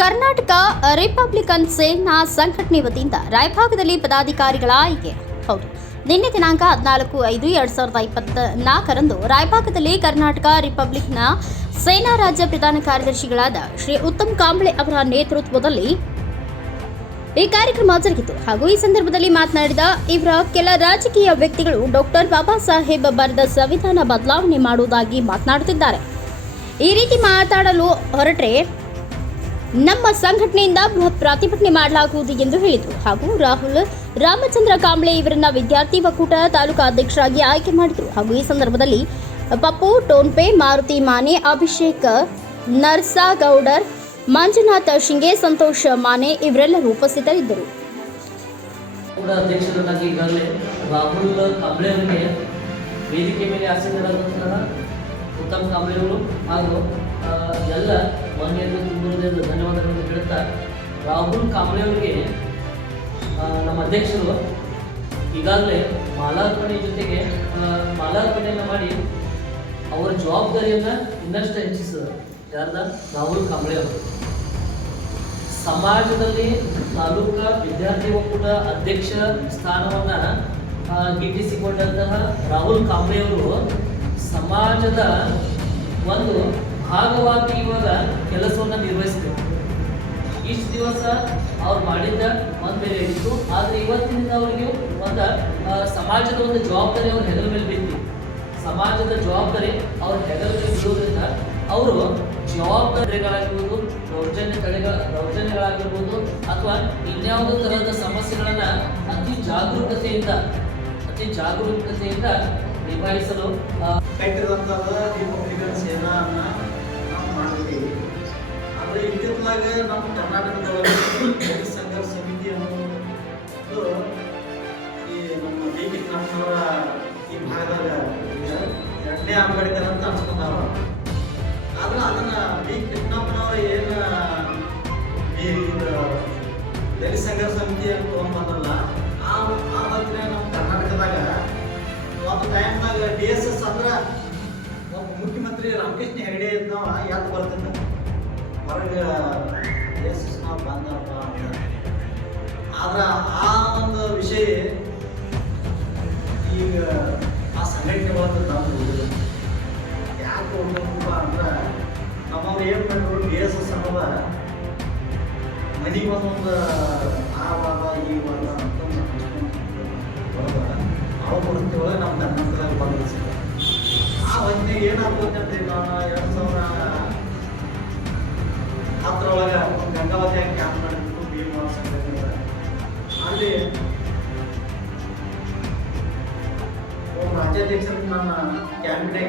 Karnataka Republican ಸೇನಾ ಸಂಘಟನೆ ವತಿಯಿಂದ ರಾಯಭಾಗದಲ್ಲಿ ಪದಾಧಿಕಾರಿಗಳ ಆಯ್ಕೆ. ಹೌದು, ನಿನ್ನೆ ದಿನಾಂಕ 14/5/2024ರಂದು ರಾಯಭಾಗದಲ್ಲಿ ಕರ್ನಾಟಕ ರಿಪಬ್ಲಿಕ್ನ ಸೇನಾ ರಾಜ್ಯ ಪ್ರಧಾನ ಕಾರ್ಯದರ್ಶಿಗಳಾದ ಶ್ರೀ ಉತ್ತಮ್ ಕಾಂಬ್ಳೆ ಅವರ ನೇತೃತ್ವದಲ್ಲಿ ಈ ಕಾರ್ಯಕ್ರಮ ಜರುಗಿತು. ಹಾಗೂ ಈ ಸಂದರ್ಭದಲ್ಲಿ ಮಾತನಾಡಿದ ಇವರ ಕೆಲ ರಾಜಕೀಯ ವ್ಯಕ್ತಿಗಳು ಡಾಕ್ಟರ್ ಬಾಬಾ ಸಾಹೇಬ್ ಬರೆದ ಸಂವಿಧಾನ ಬದಲಾವಣೆ ಮಾಡುವುದಾಗಿ ಮಾತನಾಡುತ್ತಿದ್ದಾರೆ. ಈ ರೀತಿ ಮಾತಾಡಲು ಹೊರಟ್ರೆ ನಮ್ಮ ಸಂಘಟನೆಯಿಂದ ಬೃಹತ್ ಪ್ರತಿಭಟನೆ ಮಾಡಲಾಗುವುದು ಎಂದು ಹೇಳಿದರು. ಹಾಗೂ ರಾಹುಲ್ ರಾಮಚಂದ್ರ ಕಾಂಬ್ಳೆ ಇವರನ್ನ ವಿದ್ಯಾರ್ಥಿ ಒಕ್ಕೂಟ ತಾಲೂಕಾ ಅಧ್ಯಕ್ಷರಾಗಿ ಆಯ್ಕೆ ಮಾಡಿದರು. ಹಾಗೂ ಈ ಸಂದರ್ಭದಲ್ಲಿ ಪಪ್ಪು ಟೋನ್ಪೆ, ಮಾರುತಿ ಮಾನೆ, ಅಭಿಷೇಕ್ ನರ್ಸಾಗೌಡರ್, ಮಂಜುನಾಥ್ ಶಿಂಗೆ, ಸಂತೋಷ್ ಮಾನೆ ಇವರೆಲ್ಲರೂ ಉಪಸ್ಥಿತರಿದ್ದರು. ಅಧ್ಯಕ್ಷರಾಗಿ ಈಗಾಗಲೇ ರಾಹುಲ್ ಕಾಂಬ್ಳೆ ಅವರಿಗೆ ವೇದಿಕೆ ಮೇಲೆ ಆಸೀನರಾದಂತಹ ಉತ್ತಮ್ ಕಾಂಬ್ಳೆ ಅವರು ಹಾಗೂ ಎಲ್ಲ ಮಾನ್ಯರು ತುಂಬುವುದರಿಂದ ಧನ್ಯವಾದಗಳನ್ನು ಹೇಳುತ್ತಾ, ರಾಹುಲ್ ಕಾಂಬ್ಳೆ ಅವರಿಗೆ ನಮ್ಮ ಅಧ್ಯಕ್ಷರು ಈಗಾಗಲೇ ಮಾಲಾರ್ಪಣೆ ಜೊತೆಗೆ ಮಾಲಾರ್ಪಣೆಯನ್ನು ಮಾಡಿ ಅವರ ಜವಾಬ್ದಾರಿಯನ್ನು ಇನ್ನಷ್ಟು ಹೆಚ್ಚಿಸಿದರು. ಯಾರ್ದ? ರಾಹುಲ್ ಕಾಂಬ್ಳೆ ಅವರು ಸಮಾಜದಲ್ಲಿ ತಾಲೂಕಾ ವಿದ್ಯಾರ್ಥಿ ಒಕ್ಕೂಟ ಅಧ್ಯಕ್ಷ ಸ್ಥಾನವನ್ನು ಗಿಟ್ಟಿಸಿಕೊಂಡಂತಹ ರಾಹುಲ್ ಕಾಂಬ್ಳೆ ಅವರು ಸಮಾಜದ ಒಂದು ಭಾಗವಾಗಿ ಇವಾಗ ಕೆಲಸವನ್ನು ನಿರ್ವಹಿಸಬೇಕು. ಇಷ್ಟು ದಿವಸ ಅವ್ರು ಮಾಡಿದ್ದ ಒಂದು ಬೇರೆ ಇತ್ತು, ಆದರೆ ಇವತ್ತಿನಿಂದ ಅವರಿಗೆ ಒಂದು ಸಮಾಜದ ಒಂದು ಜವಾಬ್ದಾರಿ ಅವ್ರ ಹೆಗಲ ಮೇಲೆ ಬಿತ್ತು. ಸಮಾಜದ ಜವಾಬ್ದಾರಿ ಅವ್ರ ಹೆಗಲ ಮೇಲೆ ಬಿಡುವುದರಿಂದ ಅವರು ಜವಾಬ್ದಾರಿಗಳಾಗಿರ್ಬೋದು, ದೌರ್ಜನ್ಯಗಳಾಗಿರ್ಬೋದು ಅಥವಾ ಇನ್ಯಾವುದೋ ತರಹದ ಸಮಸ್ಯೆಗಳನ್ನು ಅತಿ ಜಾಗರೂಕತೆಯಿಂದ ನಿಭಾಯಿಸಲು ಕಟ್ಟಿದಂಥದ್ದು ರಿಪಬ್ಲಿಕನ್ ಸೇನಾವನ್ನು ನಾವು ಮಾಡಿದ್ದೀವಿ. ಆದರೆ ಇತ್ತಿತ್ತಲಾಗ ನಮ್ಮ ಕರ್ನಾಟಕದೊಳಗೆ ಸಂಘರ್ಷ ಸಮಿತಿ ಅನ್ನೋದು ಈ ನಮ್ಮ ಡಿ ಕೃಷ್ಣಪ್ಪನವರ ಈ ಭಾಗದಾಗ ಎರಡನೇ ಅಂಬೇಡ್ಕರ್ ಅಂತ ಅನ್ಸ್ಕೊಂಡಾರ. ಆದ್ರೆ ಅದನ್ನು ಡಿ ಕೃಷ್ಣಪ್ಪನವರ ಏನು ದಲಿತ ಸಂಘರ್ಷ ಸಮಿತಿ ಅಂತ ತೊಗೊಂಡ್ಬಂದ್ರಲ್ಲ, ಆ ಹೊತ್ತಿನ ನಮ್ಮ ಕರ್ನಾಟಕದಾಗ ಒಂದು ಟೈಮ್ನಾಗ DSS ಅಂದ್ರೆ ಒಬ್ಬ ಮುಖ್ಯಮಂತ್ರಿ ರಾಮಕೃಷ್ಣ ಹೆಗಡೆ ಇದ್ನವ ಯಾಕೆ ಬರ್ತಿದ್ದ ಹೊರಗೆ DSS ನಾವು ಬಂದಪ್ಪ ಅಂತ. ಆದ್ರೆ ಆ ಒಂದು ವಿಷಯ ಈಗ ಆ ಸಂಘಟನೆ ಒಳಗೆ ನಾವು ಯಾಕೆ ಹೋಗ್ಬೇಕಪ್ಪ ಅಂದ್ರೆ ನಮ್ಮವ್ರು ಏನು ಮಾಡಿದ್ರು DSS ಅನ್ನೋದ ಮನೆಗೆ ಒಂದೊಂದು ಆ ವಾದ ಈ ವಾದ ಅಂತ ಅವ್ರ ಪರಿಸ್ಥಿತಿ ಒಳಗೆ ನಮ್ಮ ಕರ್ನಾಟಕದಾಗ ಬಂದಿದೆ. ಆ ಹೊತ್ತಿನಾಗ ಏನಾಗ್ಬೋದು ಅಂತ ನಾನು 2010 ಗಂಗಾವತಿಯಾಗ ಕ್ಯಾಂಪ್ ಮಾಡಿದ್ದು ಭೀಮಾ ಸಂಘಟನೆ. ಅಲ್ಲಿ ಒಬ್ಬ ರಾಜ್ಯಾಧ್ಯಕ್ಷರಿಗೆ ನಾನು ಕ್ಯಾಬಿನೆಟ್ನಾಗ